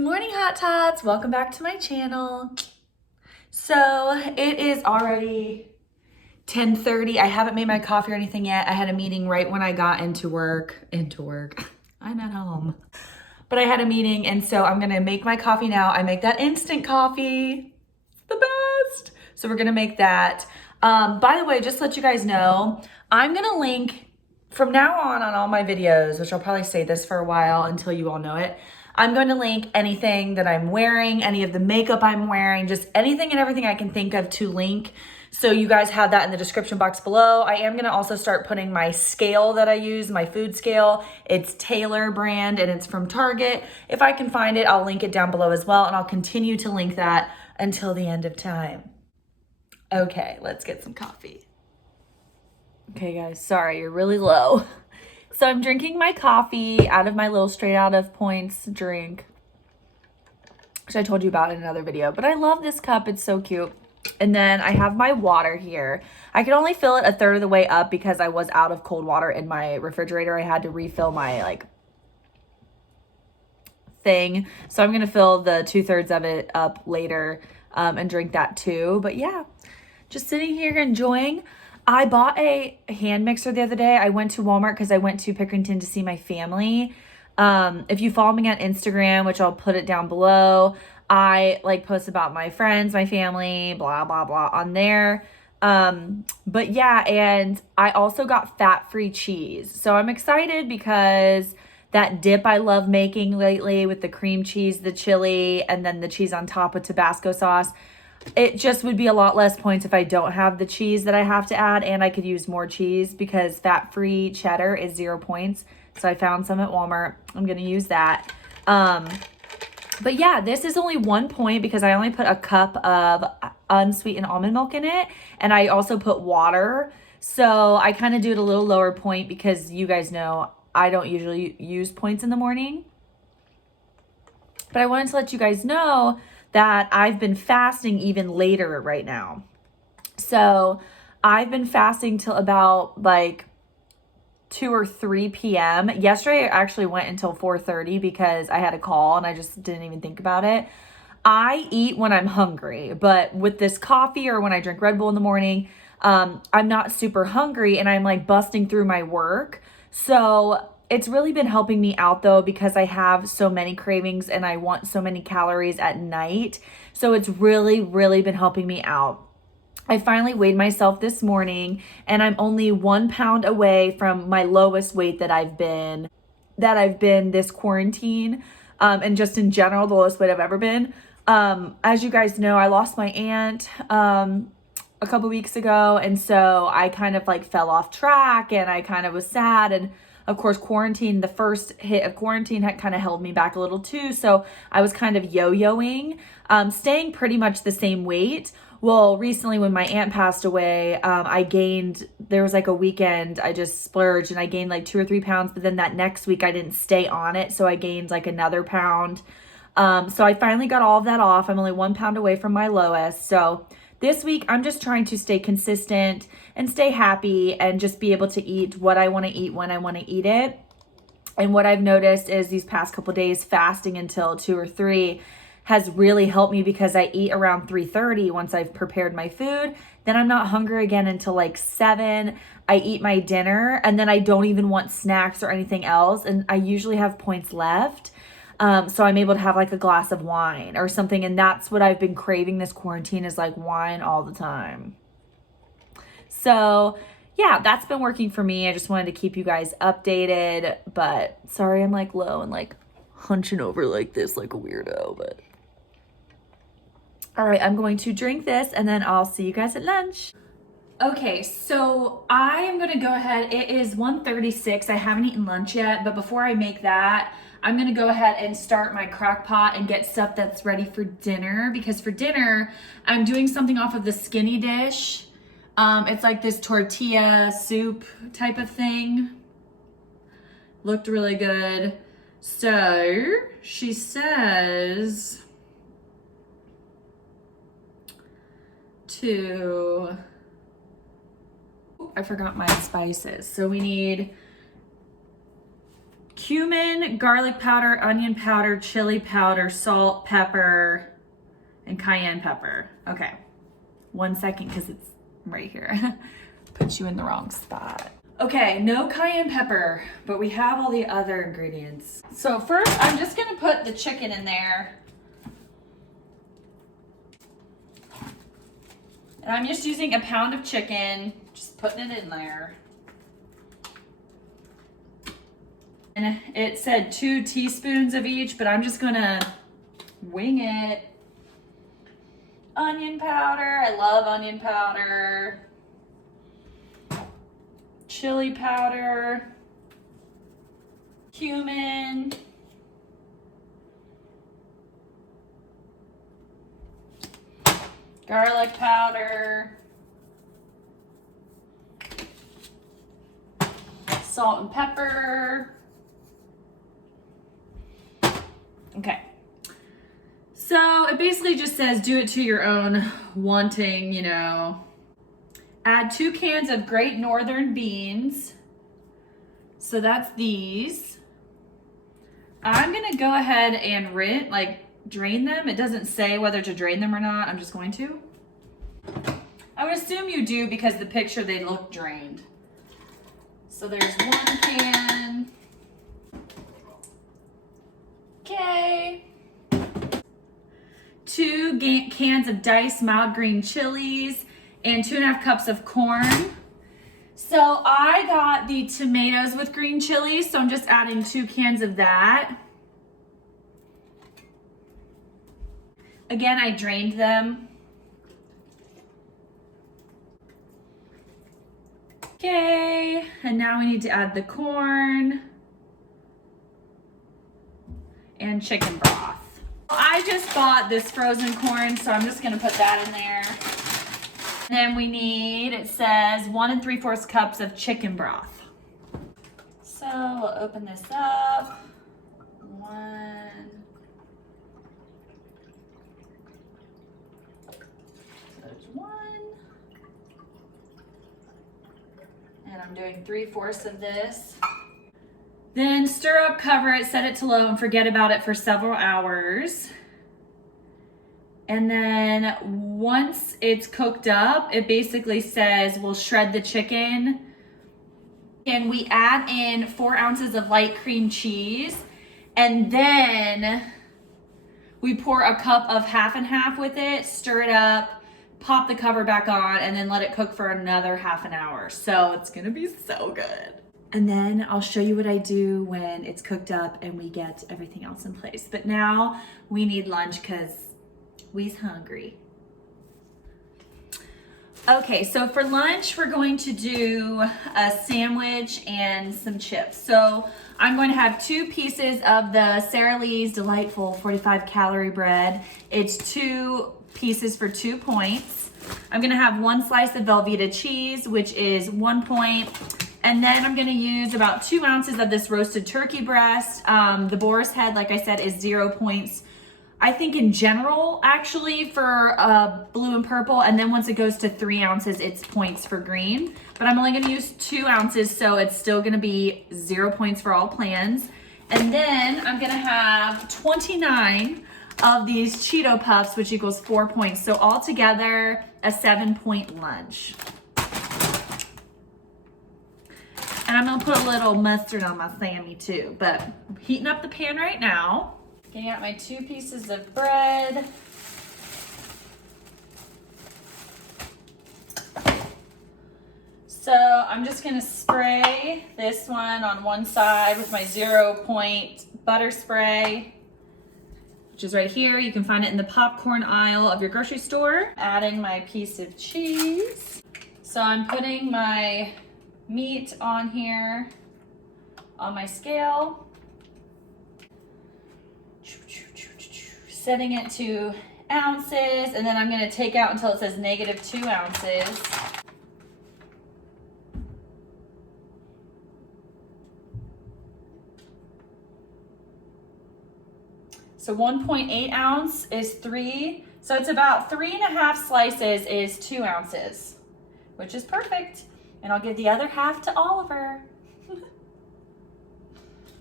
Good morning, Hot Tots. Welcome back to my channel. So it is already 10:30. I haven't made my coffee or anything yet. I had a meeting right when I got into work. I'm at home. But I had a meeting, and so I'm gonna make my coffee now. I make that instant coffee, the best. So we're gonna make that. By the way, just to let you guys know, I'm gonna link from now on all my videos, which I'll probably say this for a while until you all know it. I'm going to link anything that I'm wearing, any of the makeup I'm wearing, just anything and everything I can think of to link. So you guys have that in the description box below. I am going to also start putting my scale that I use, my food scale. It's Taylor brand and it's from Target. If I can find it, I'll link it down below as well. And I'll continue to link that until the end of time. Okay, let's get some coffee. Okay guys, sorry, you're really low. So I'm drinking my coffee out of my little straight out of points drink, which I told you about in another video, but I love this cup. It's so cute. And then I have my water here. I could only fill it a third of the way up because I was out of cold water in my refrigerator. I had to refill my thing. So I'm going to fill the 2/3 of it up later and drink that too. But yeah, just sitting here enjoying. I bought a hand mixer the other day. I went to Walmart because I went to Pickerington to see my family. If you follow me on Instagram, which I'll put it down below, I post about my friends, my family, blah, blah, blah on there. But yeah, and I also got fat-free cheese. So I'm excited because that dip I love making lately with the cream cheese, the chili, and then the cheese on top with Tabasco sauce. It just would be a lot less points if I don't have the cheese that I have to add, and I could use more cheese because fat-free cheddar is 0 points. So I found some at Walmart. I'm going to use that. But yeah, this is only 1 point because I only put a cup of unsweetened almond milk in it, and I also put water. So I kind of do it a little lower point because you guys know I don't usually use points in the morning. But I wanted to let you guys know that I've been fasting even later right now. So I've been fasting till about 2 or 3 p.m. Yesterday I actually went until 4:30 because I had a call and I just didn't even think about it. I eat when I'm hungry, but with this coffee or when I drink Red Bull in the morning, I'm not super hungry and I'm busting through my work. So it's really been helping me out though because I have so many cravings and I want so many calories at night. So it's really, really been helping me out. I finally weighed myself this morning and I'm only 1 pound away from my lowest weight that I've been this quarantine. And just in general, the lowest weight I've ever been. As you guys know, I lost my aunt, a couple weeks ago. And so I kind of fell off track and I kind of was sad. And of course, the first hit of quarantine had kind of held me back a little too. So I was kind of yo-yoing, staying pretty much the same weight. Well, recently when my aunt passed away, there was a weekend I just splurged and I gained 2 or 3 pounds, but then that next week I didn't stay on it. So I gained another pound. So I finally got all of that off. I'm only 1 pound away from my lowest. So this week I'm just trying to stay consistent and stay happy and just be able to eat what I want to eat when I want to eat it. And what I've noticed is these past couple days fasting until 2 or 3 has really helped me because I eat around 3:30 once I've prepared my food. Then I'm not hungry again until 7. I eat my dinner and then I don't even want snacks or anything else. And I usually have points left. So I'm able to have a glass of wine or something. And that's what I've been craving this quarantine is wine all the time. So yeah, that's been working for me. I just wanted to keep you guys updated, but sorry, I'm low and hunching over like this, like a weirdo, but all right, I'm going to drink this and then I'll see you guys at lunch. Okay, so I am gonna go ahead. It is 1:36. I haven't eaten lunch yet, but before I make that, I'm gonna go ahead and start my crock pot and get stuff that's ready for dinner because for dinner, I'm doing something off of the skinny dish. It's this tortilla soup type of thing. Looked really good. So she says I forgot my spices. So we need cumin, garlic powder, onion powder, chili powder, salt, pepper, and cayenne pepper. Okay, 1 second because it's right here. Put you in the wrong spot. Okay, no cayenne pepper, but we have all the other ingredients. So first, I'm just gonna put the chicken in there. And I'm just using a pound of chicken, just putting it in there. And it said 2 teaspoons of each, but I'm just gonna wing it. Onion powder, I love onion powder. Chili powder. Cumin. Garlic powder. Salt and pepper. Okay. So it basically just says do it to your own wanting, you know. Add 2 cans of Great Northern beans. So that's these. I'm gonna go ahead and drain them. It doesn't say whether to drain them or not. I'm just going to. I would assume you do because the picture they look drained. So there's 1 can. Okay. 2 cans of diced mild green chilies and 2.5 cups of corn. So I got the tomatoes with green chilies, so I'm just adding 2 cans of that. Again, I drained them. Okay, and now we need to add the corn and chicken broth. I just bought this frozen corn, so I'm just gonna put that in there. And then we need, it says 1 3/4 cups of chicken broth. So we'll open this up. 1. So there's 1. And I'm doing 3/4 of this. Then stir up, cover it, set it to low, and forget about it for several hours. And then once it's cooked up, it basically says we'll shred the chicken. And we add in 4 ounces of light cream cheese. And then we pour a cup of half and half with it, stir it up, pop the cover back on, and then let it cook for another half an hour. So it's gonna be so good. And then I'll show you what I do when it's cooked up and we get everything else in place. But now we need lunch because we's hungry. Okay, so for lunch, we're going to do a sandwich and some chips. So I'm going to have 2 pieces of the Sara Lee's delightful 45-calorie bread. It's 2 pieces for 2 points. I'm gonna have 1 slice of Velveeta cheese, which is 1 point. And then I'm gonna use about 2 ounces of this roasted turkey breast. The boar's head, like I said, is 0 points. I think in general, actually, for blue and purple. And then once it goes to 3 ounces, it's points for green. But I'm only gonna use 2 ounces, so it's still gonna be 0 points for all plans. And then I'm gonna have 29 of these Cheeto Puffs, which equals 4 points. So altogether, a 7-point lunch. And I'm gonna put a little mustard on my Sammy too, but I'm heating up the pan right now. Getting out my 2 pieces of bread. So I'm just gonna spray this one on one side with my 0 point butter spray, which is right here. You can find it in the popcorn aisle of your grocery store. Adding my piece of cheese. So I'm putting my meat on here on my scale. Setting it to ounces, and then I'm gonna take out until it says -2 ounces. So 1.8 ounce is 3. So it's about 3.5 slices is 2 ounces, which is perfect. And I'll give the other half to Oliver.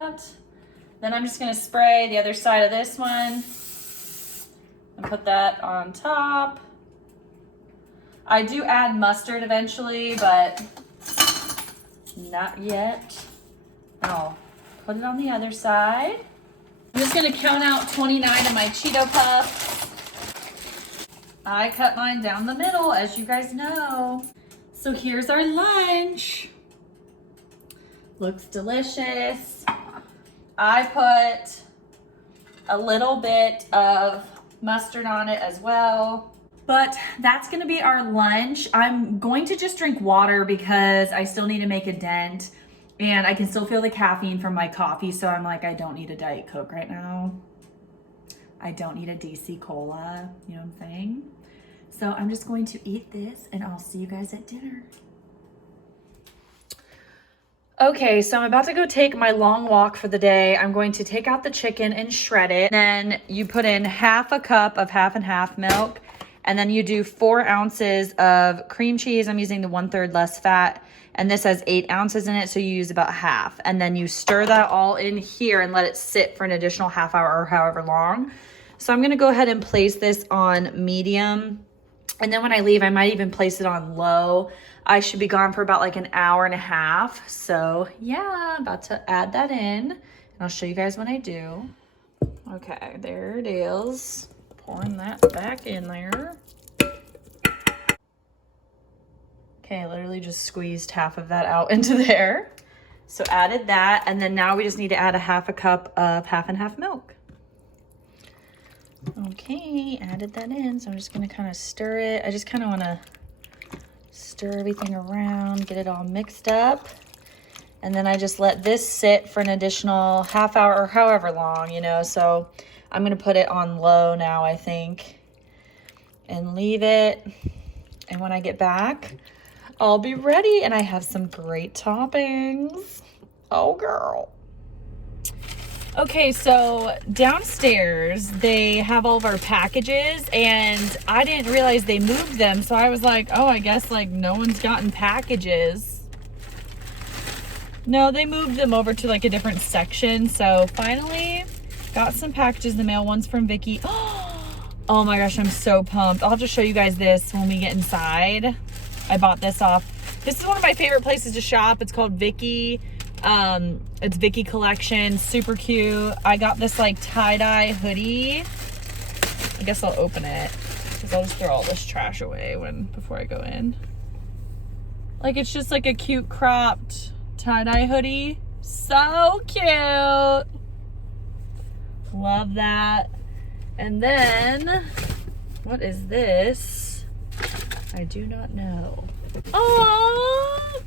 Then I'm just gonna spray the other side of this one and put that on top. I do add mustard eventually, but not yet. I'll put it on the other side. I'm just gonna count out 29 of my Cheeto Puffs. I cut mine down the middle, as you guys know. So here's our lunch. Looks delicious. I put a little bit of mustard on it as well. But that's gonna be our lunch. I'm going to just drink water because I still need to make a dent and I can still feel the caffeine from my coffee. So I'm like, I don't need a Diet Coke right now. I don't need a DC Cola, you know what I'm saying? So I'm just going to eat this and I'll see you guys at dinner. Okay, so I'm about to go take my long walk for the day. I'm going to take out the chicken and shred it. Then you put in half a cup of half and half milk. And then you do 4 ounces of cream cheese. I'm using the 1/3 less fat. And this has 8 ounces in it, so you use about half. And then you stir that all in here and let it sit for an additional half hour or however long. So I'm gonna go ahead and place this on medium. And then when I leave, I might even place it on low. I should be gone for about like an hour and a half. So yeah, about to add that in. And I'll show you guys when I do. Okay, there it is. Pouring that back in there. Okay, I literally just squeezed half of that out into there. So added that, and then now we just need to add a half a cup of half and half milk. Okay, added that in, so I'm just gonna kind of stir it. I just kind of wanna stir everything around, get it all mixed up. And then I just let this sit for an additional half hour or however long, you know, so I'm gonna put it on low now, I think, and leave it. And when I get back, I'll be ready and I have some great toppings. Oh, girl. Okay, so downstairs, they have all of our packages and I didn't realize they moved them. So I was like, oh, I guess like no one's gotten packages. No, they moved them over to like a different section. So finally got some packages in the mail. One's from Vicky. Oh my gosh, I'm so pumped. I'll have to show you guys this when we get inside. I bought this off. This is one of my favorite places to shop. It's called Vicky. It's Vicky Collection. Super cute. I got this like tie-dye hoodie. I guess I'll open it because I'll just throw all this trash away before I go in. Like it's just like a cute cropped tie-dye hoodie. So cute. Love that. And then, what is this? I do not know. Oh,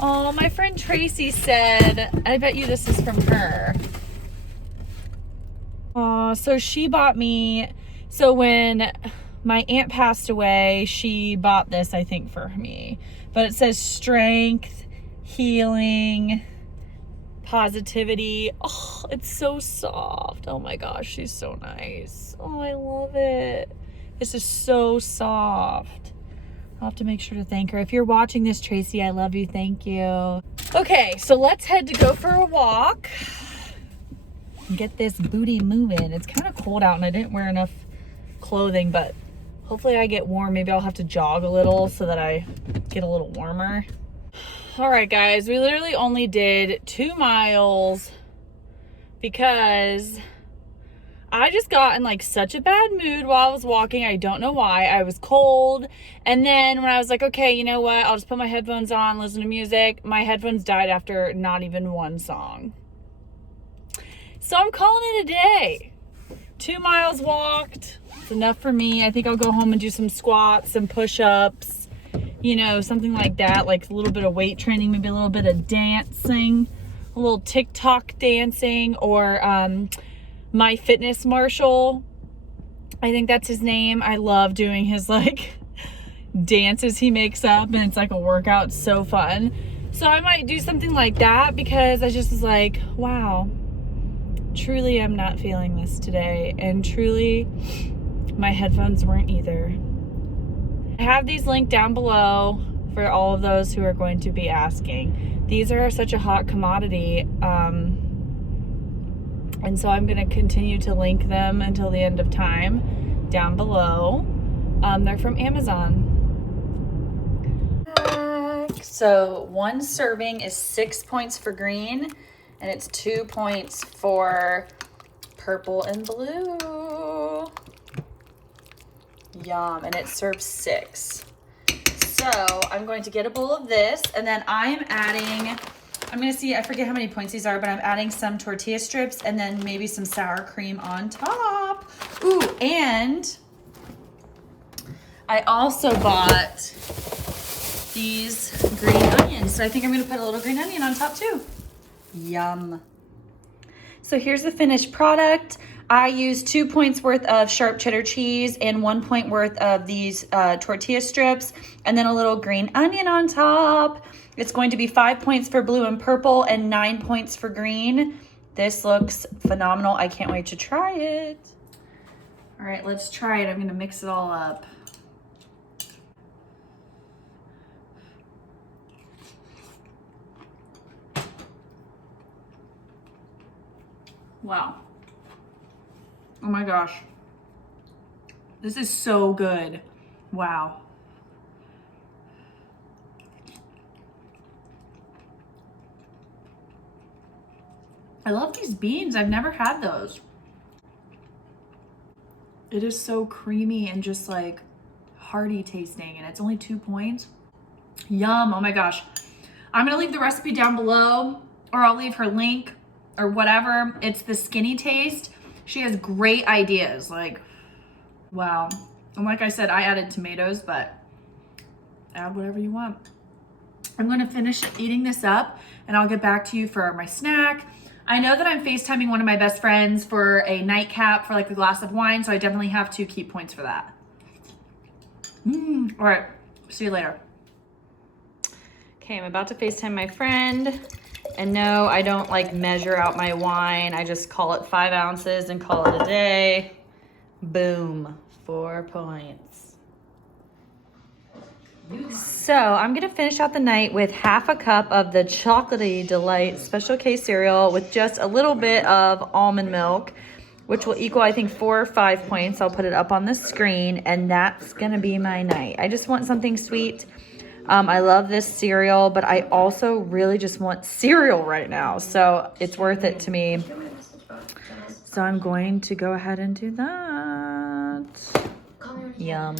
oh, my friend Tracy said, I bet you this is from her. Oh, so she bought me, so when my aunt passed away, she bought this, I think, for me. But it says strength, healing, positivity. Oh, it's so soft. Oh my gosh, she's so nice. Oh, I love it. This is so soft. I'll have to make sure to thank her. If you're watching this, Tracy, I love you. Thank you. Okay, so let's head to go for a walk and get this booty moving. It's kind of cold out and I didn't wear enough clothing, but hopefully I get warm. Maybe I'll have to jog a little so that I get a little warmer. All right, guys, we literally only did 2 miles because I just got in like such a bad mood while I was walking. I don't know why. I was cold. And then when I was like, okay, you know what? I'll just put my headphones on, listen to music. My headphones died after not even 1 song. So I'm calling it a day. 2 miles walked. It's enough for me. I think I'll go home and do some squats, some push-ups, you know, something like that. Like a little bit of weight training, maybe a little bit of dancing, a little TikTok dancing, or My Fitness Marshall, I think that's his name. I love doing his like dances he makes up, and it's like a workout. It's so fun. So I might do something like that because I just was like, wow, truly I'm not feeling this today. And truly my headphones weren't either. I have these linked down below for all of those who are going to be asking. These are such a hot commodity, and so I'm going to continue to link them until the end of time down below. They're from Amazon. So 1 serving is 6 points for green, and it's 2 points for purple and blue. Yum, and it serves 6. So I'm going to get a bowl of this, and then I'm gonna see, I forget how many points these are, but I'm adding some tortilla strips and then maybe some sour cream on top. Ooh, and I also bought these green onions. So I think I'm gonna put a little green onion on top too. Yum. So here's the finished product. I used 2 points worth of sharp cheddar cheese and 1 point worth of these tortilla strips, and then a little green onion on top. It's going to be 5 points for blue and purple and 9 points for green. This looks phenomenal. I can't wait to try it. All right, let's try it. I'm gonna mix it all up. Wow. Oh my gosh. This is so good. Wow. I love these beans. I've never had those. It is so creamy and just like hearty tasting, and it's only 2 points. Yum. Oh my gosh. I'm gonna leave the recipe down below, or I'll leave her link or whatever. It's the Skinny Taste. She has great ideas, like, wow. And like I said, I added tomatoes, but add whatever you want. I'm gonna finish eating this up and I'll get back to you for my snack. I know that I'm FaceTiming one of my best friends for a nightcap for like a glass of wine, so I definitely have to keep points for that. All right, see you later. Okay, I'm about to FaceTime my friend. And no, I don't like measure out my wine. I just call it 5 ounces and call it a day. Boom, 4 points. So I'm gonna finish out the night with half a cup of the Chocolatey Delight Special K cereal with just a little bit of almond milk, which will equal, I think, 4 or 5 points. I'll put it up on the screen, and that's gonna be my night. I just want something sweet. I love this cereal, but I also really just want cereal right now. So it's worth it to me. So I'm going to go ahead and do that. Yum.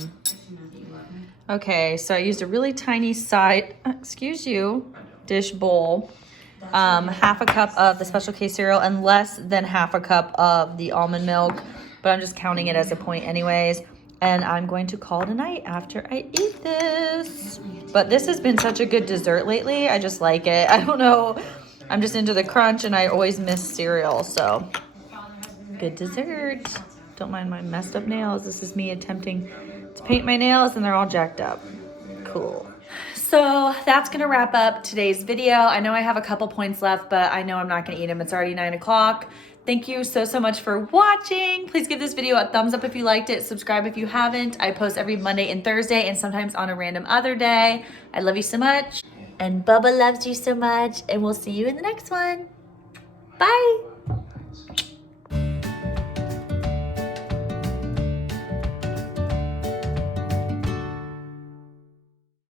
Okay, so I used a really tiny dish bowl. Half a cup of the Special K cereal and less than half a cup of the almond milk, but I'm just counting it as a point anyways. And I'm going to call it a night after I eat this. But this has been such a good dessert lately. I just like it. I don't know. I'm just into the crunch and I always miss cereal. So good dessert. Don't mind my messed up nails. This is me attempting to paint my nails and they're all jacked up. Cool. So that's gonna wrap up today's video. I know I have a couple points left, but I know I'm not gonna eat them. It's already 9 o'clock. Thank you so much for watching. Please give this video a thumbs up if you liked it. Subscribe if you haven't. I post every Monday and Thursday and sometimes on a random other day. I love you so much. And Bubba loves you so much. And we'll see you in the next one. Bye.